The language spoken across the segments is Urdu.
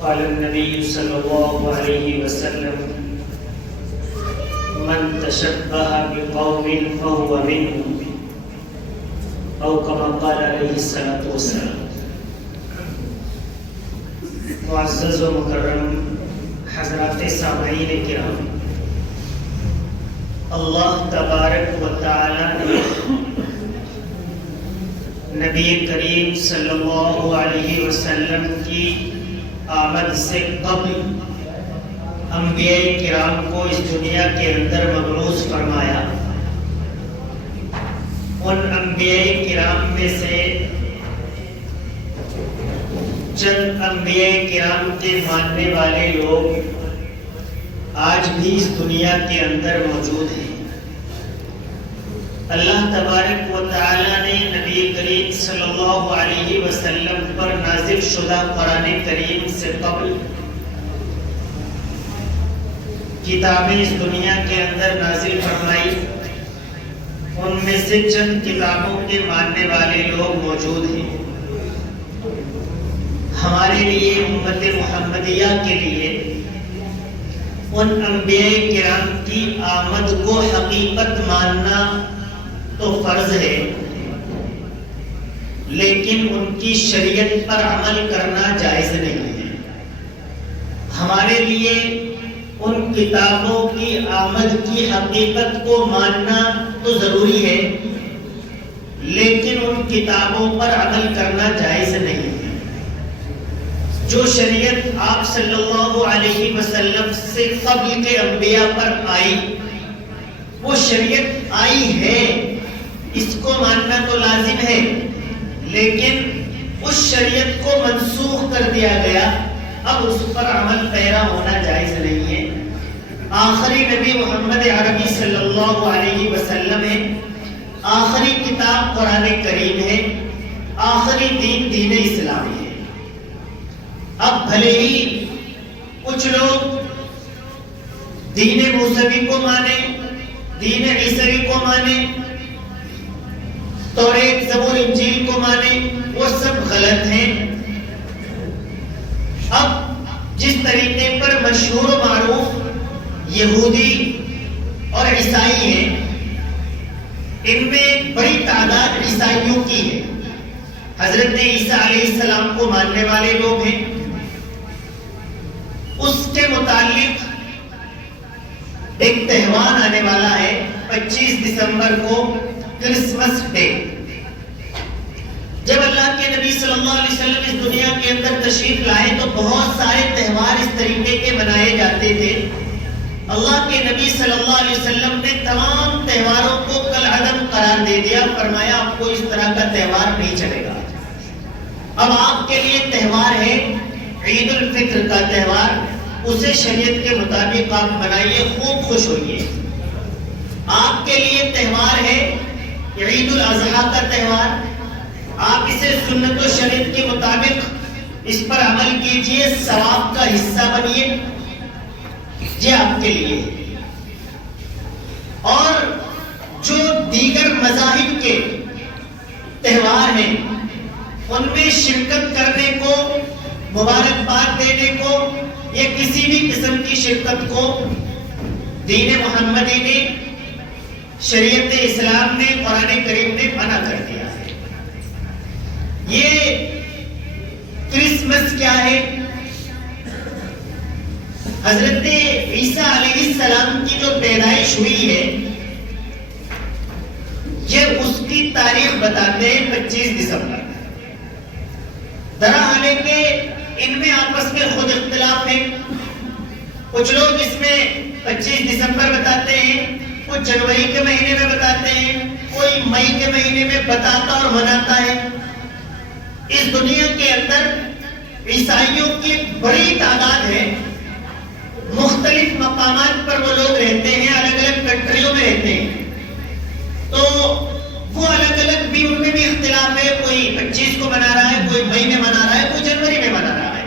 قال النبي صلى الله عليه وسلم من تشبه بقوم فهو منهم او كما قال عليه الصلاة والسلام۔ معزز و مکرم حضرات سامعین کرام، اللہ تبارک و تعالی نے نبی کریم صلی اللہ علیہ وسلم کی آمد سے قبل انبیاء کرام کو اس دنیا کے اندر مبعوث فرمایا۔ ان انبیاء کرام میں سے چند انبیاء کرام کے ماننے والے لوگ آج بھی اس دنیا کے اندر موجود ہیں۔ اللہ تبارک و تعالی نے نبی کریم صلی اللہ علیہ وسلم پر نازل شدہ قرآن کریم سے قبل کتابیں اس دنیا کے اندر نازل فرمائی۔ ان میں سے چند کتابوں کے ماننے والے لوگ موجود ہیں۔ ہمارے لیے امت محمدیہ کے لیے ان انبیاء کرام کی آمد کو حقیقت ماننا تو فرض ہے، لیکن ان کی شریعت پر عمل کرنا جائز نہیں ہے۔ ہمارے لیے ان کتابوں کی آمد کی حقیقت کو ماننا تو ضروری ہے، لیکن ان کتابوں پر عمل کرنا جائز نہیں ہے۔ جو شریعت آپ صلی اللہ علیہ وسلم سے قبل کے انبیاء پر آئی، وہ شریعت آئی ہے، اس کو ماننا تو لازم ہے، لیکن اس شریعت کو منسوخ کر دیا گیا، اب اس پر عمل پیرا ہونا جائز نہیں ہے۔ آخری نبی محمد عربی صلی اللہ علیہ وسلم ہے، آخری کتاب قرآن کریم ہے، آخری دین دین اسلام ہے۔ اب بھلے ہی کچھ لوگ دین موسوی کو مانے، دین عیسوی کو مانے، توریت زبور انجیل کو مانے، وہ سب غلط ہیں۔ اب جس طریقے پر مشہور و معروف یہودی اور عیسائی ہیں، ان میں بڑی تعداد عیسائیوں کی ہے۔ حضرت عیسیٰ علیہ السلام کو ماننے والے لوگ ہیں۔ اس کے متعلق ایک تہوار آنے والا ہے 25 دسمبر کو، کرسمس ڈے۔ جب اللہ کے نبی صلی اللہ علیہ وسلم اس دنیا کے اندر تشریف لائے تو بہت سارے تہوار اس طریقے کے منائے جاتے تھے۔ اللہ کے نبی صلی اللہ علیہ وسلم نے تمام تہواروں کو کالعدم قرار دے دیا، فرمایا آپ کو اس طرح کا تہوار نہیں چلے گا۔ اب آپ کے لیے تہوار ہے عید الفطر کا تہوار، اسے شریعت کے مطابق آپ منائیے، خوب خوش ہوئیے۔ آپ کے لیے تہوار ہے عید الاضحیٰ کا تہوار، آپ اسے سنت و شریعت کے مطابق اس پر عمل کیجئے، ثواب کا حصہ بنیے، یہ آپ کے لیے۔ اور جو دیگر مذاہب کے تہوار ہیں، ان میں شرکت کرنے کو، مبارکباد دینے کو یا کسی بھی قسم کی شرکت کو دین محمدی نے، شریعت اسلام نے، قرآن کریم نے منع کر دیا ہے۔ یہ کرسمس کیا ہے؟ حضرت عیسیٰ علیہ السلام کی جو پیدائش ہوئی ہے، یہ اس کی تاریخ بتاتے ہیں 25 دسمبر۔ دراحال ہے کہ ان میں آپس میں خود اختلاف ہے۔ کچھ لوگ اس میں 25 دسمبر بتاتے ہیں، کچھ جنوری کے مہینے میں بتاتے ہیں، کوئی مئی کے مہینے میں بتاتا اور مناتا ہے۔ اس دنیا کے اندر عیسائیوں کی ایک بڑی تعداد ہے، مختلف مقامات پر وہ لوگ رہتے ہیں، الگ الگ کنٹریوں میں رہتے ہیں، تو وہ الگ الگ بھی ان میں بھی اختلاف ہے۔ کوئی 25 کو منا رہا ہے، کوئی مئی میں منا رہا ہے، کوئی جنوری میں منا رہا ہے۔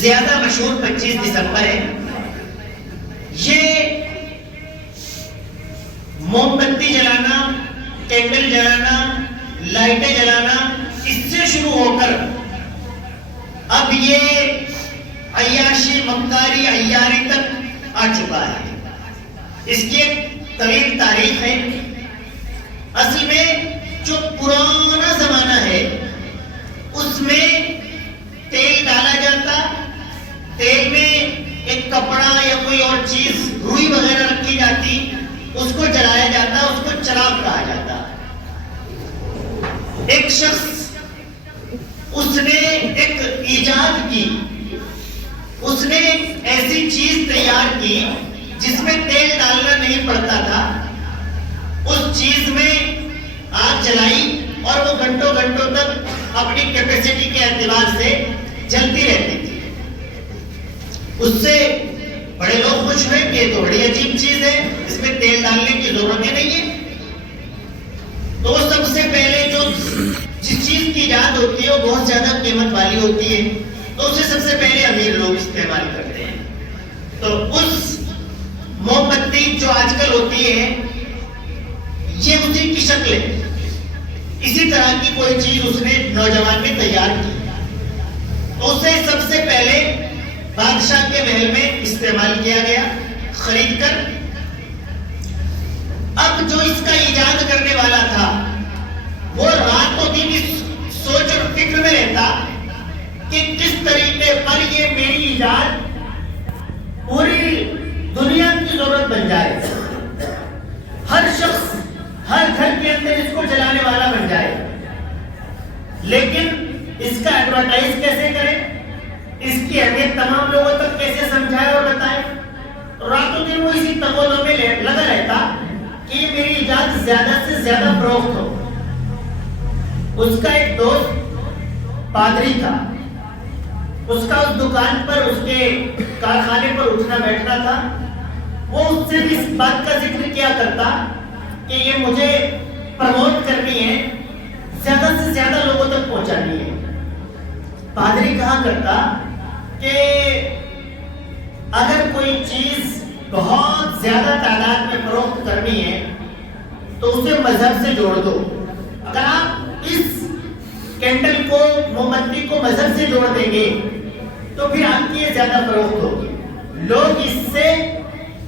زیادہ مشہور 25 دسمبر ہے۔ یہ موم بتی جلانا، کینڈل جلانا، لائٹیں جلانا، اس سے شروع ہو کر اب یہ عیاشی مکاری عیاری تک آ چکا ہے. اس کی ایک طویل تاریخ ہے. اصل میں جو پرانا زمانہ ہے اس میں تیل ڈالا جاتا، تیل میں ایک کپڑا یا کوئی اور چیز روئی وغیرہ رکھی جاتی، اس کو جلایا جاتا، اس کو چراغ کہا جاتا. ایک شخص اس نے ایک ایجاد کی، اس نے ایک ایسی چیز تیار کی جس میں تیل ڈالنا نہیں پڑتا تھا. اس چیز میں آگ جلائی اور وہ گھنٹوں گھنٹوں تک اپنی کیپیسٹی کے اعتبار سے جلتی رہتی تھی. اس سے بڑے لوگ خوش ہوئے کہ یہ تو بڑی عجیب چیز ہے، اس میں تیل ڈالنے کی ضرورت ہی نہیں ہے. تو سب سے پہلے جو جس چیز کی ایجاد ہوتی ہے وہ بہت زیادہ قیمت والی ہوتی ہے، تو اسے سب سے پہلے امیر لوگ استعمال کرتے ہیں. تو اس موم بتی جو آج کل ہوتی ہے یہ اسی کی شکل ہے. اسی طرح کی کوئی چیز اس نے نوجوان نے تیار کی، تو اسے سب سے پہلے بادشاہ کے محل میں استعمال کیا گیا خرید کر. اب جو اس کا ایجاد کرنے والا تھا وہ رات و دن اس سوچ اور فکر میں رہتا کہ کس طریقے پر یہ میری ایجاد پوری دنیا کی ضرورت بن جائے، ہر شخص ہر گھر کے اندر اس کو چلانے والا بن جائے. لیکن اس کا ایڈورٹائز کیسے کرے، اس کی اہمیت تمام لوگوں تک کیسے سمجھائے اور بتائے. راتوں دن وہ اسی تقاضوں میں لگا رہتا کہ یہ میری ایجاد زیادہ سے زیادہ فروخت ہو. اس کا ایک دوست پادری تھا، اس کا اس دکان پر اس کے کارخانے پر اٹھنا بیٹھنا تھا. وہ اس سے بھی اس بات کا ذکر کیا کرتا کہ یہ مجھے پروموٹ کرنی ہے، زیادہ سے زیادہ لوگوں تک پہنچانی ہے. پادری کہا کرتا کہ اگر کوئی چیز بہت زیادہ تعداد میں فروخت کرنی ہے تو اسے مذہب سے جوڑ دو. اگر آپ اس کینڈل کو، موم بتی کو مذہب سے جوڑ دیں گے تو پھر آپ کی یہ زیادہ فروخت ہوگی، لوگ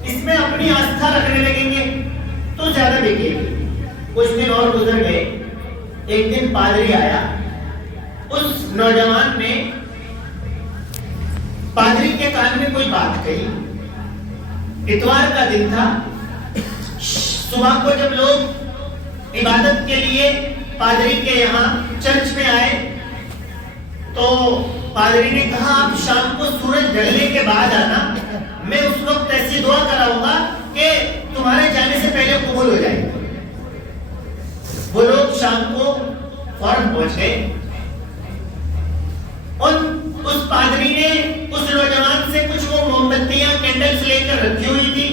اس میں اپنی آستھا رکھنے لگیں گے تو زیادہ بکے گی. کچھ دن اور گزر گئے. ایک دن پادری آیا. اس نوجوان نے پادری کے کان میں کوئی بات کہی. اتوار کا دن تھا. صبح کو جب لوگ عبادت کے لیے پادری کے یہاں چرچ میں آئے تو پادری نے کہا آپ شام کو سورج ڈھلنے کے بعد آنا، میں اس وقت ایسی دعا کراؤں گا کہ تمہارے جانے سے پہلے قبول ہو جائے. وہ لوگ شام کو فوراً پہنچ گئے. اس پادری نے اس نوجوان سے کچھ وہ موم بتیاں کینڈلز لے کر رکھی ہوئی تھی.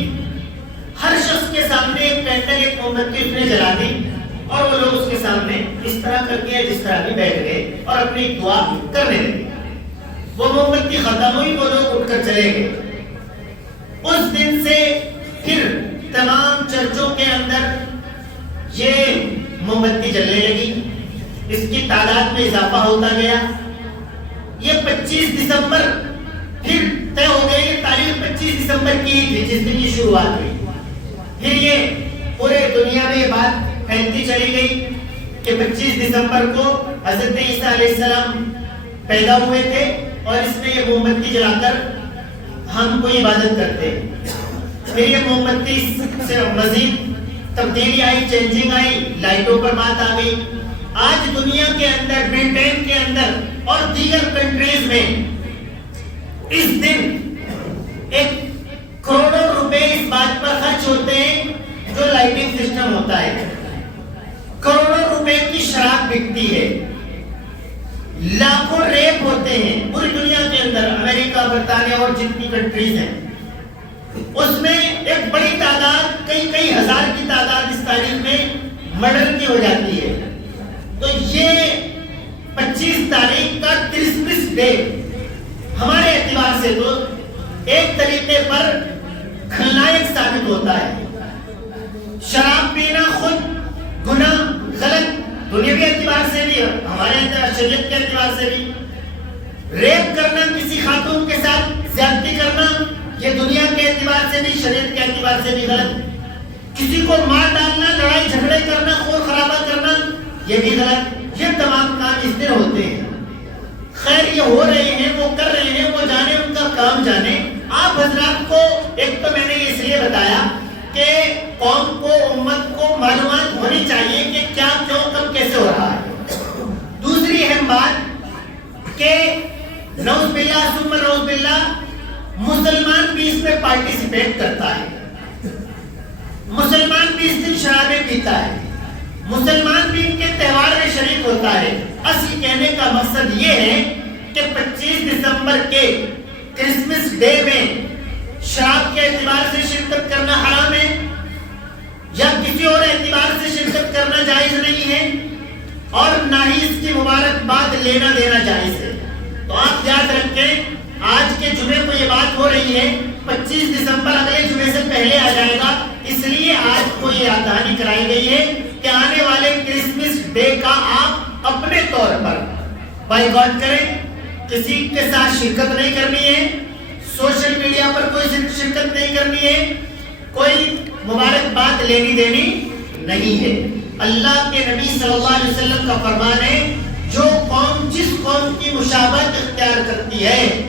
ہر شخص کے سامنے ایک کینڈل، ایک موم بتی اس نے جلا دی اور وہ لوگ اس کے سامنے اس طرح کر کے جس طرح بھی بیٹھ گئے اور اپنی دعا کرنے لگے. وہ موم بتی ختم ہوئی، وہ لوگ اٹھ کر چلے گئے. اس دن سے پھر تمام چرچوں کے اندر یہ موم بتی جلنے لگی. اس کی تعداد میں اضافہ ہوتا گیا. یہ 25 دسمبر پھر طے ہو گئی. یہ تاریخ 25 دسمبر کی تھی جس دن یہ شروعات ہوئی. پھر یہ پورے دنیا میں یہ بات پھیلتی چلی گئی کہ 25 دسمبر کو حضرت عیسیٰ علیہ السلام پیدا ہوئے تھے اور اس میں یہ موم بتی جلا کر ہم کو عبادت کرتے. پھر یہ موم بتی سے مزید تبدیلی آئی، چینجنگ آئی، لائٹوں پر بات آ گئی. آج دنیا کے اندر، برٹین کے اندر اور دیگر کنٹریز میں اس دن ایک کروڑوں روپے اس بات پر خرچ ہوتے ہیں جو لائٹنگ سسٹم ہوتا ہے. کروڑوں روپے کی شراب بکتی ہے، لاکھوں ریپ ہوتے ہیں پوری دنیا کے اندر. امریکہ، برطانیہ اور جتنی کنٹریز ہیں اس میں ایک بڑی تعداد، کئی ہزار کی تعداد اس تاریخ میں مرڈر کی ہو جاتی ہے. تو یہ 25 تاریخ کا کرسمس ڈے ہمارے اعتبار سے تو ایک طریقے پر خلنائق ثابت ہوتا ہے. شراب پینا خود گناہ، غلط، دنیاوی اعتبار سے بھی، ہمارے شریعت کے اعتبار سے بھی. ریپ کرنا، کسی خاتون کے ساتھ زیادتی کرنا، یہ دنیا کے اعتبار سے بھی شریعت کے اعتبار سے بھی غلط۔ کسی کو مار ڈالنا، لڑائی جھگڑے کرنا، خون خرابہ کرنا، یہ بھی غلط۔ یہ تمام کام اس طرح ہوتے ہیں۔ خیر یہ ہو رہے ہیں، وہ کر رہے ہیں، وہ جانے، ان کا کام جانے۔ آپ حضرات کو ایک تو میں نے اس لیے بتایا کہ قوم کو، امت کو معلومات ہونی چاہیے کہ کیا، کیوں، کب، کیسے ہو رہا ہے۔ دوسری اہم بات کہ نعوذ باللہ ثم نعوذ باللہ مسلمان بھی اس میں پارٹیسپیٹ کرتا ہے، مسلمان بھی اس دن شرابیں پیتا ہے، مسلمان بھی ان کے تہوار میں شریک ہوتا ہے۔ اصل کہنے کا مقصد یہ ہے کہ 25 دسمبر کے کرسمس ڈے میں شراب کے اعتبار سے شرکت کرنا حرام ہے یا کسی اور اعتبار سے شرکت کرنا جائز نہیں ہے، اور نہ ہی اس کی مبارکباد لینا دینا جائز ہے۔ تو آپ یاد رکھیں، آج کے جمعے کو یہ بات ہو رہی ہے، 25 دسمبر اگلے جمعے سے پہلے آ جائے گا، اس لیے آج کو یہ آگاہی کرائی گئی ہے کہ آنے والے کرسمس ڈے کا آپ اپنے طور پر بائیکاٹ کریں، کسی کے ساتھ شرکت نہیں کرنی ہے، سوشل میڈیا پر کوئی شرکت نہیں کرنی ہے، کوئی مبارکباد لینی دینی نہیں ہے۔ اللہ کے نبی صلی اللہ علیہ وسلم کا فرمان ہے، جو قوم جس قوم کی مشابہت اختیار کرتی ہے،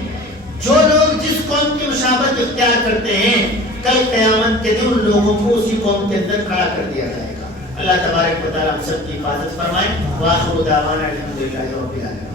جو لوگ جس قوم کی مشابہت اختیار کرتے ہیں، کل قیامت کے دن ان لوگوں کو اسی قوم کے اندر کھڑا کر دیا جائے گا۔ اللہ تبارک و تعالی ہم سب کی حفاظت فرمائے۔ وآخر دعوانا الحمدللہ رب العالمین۔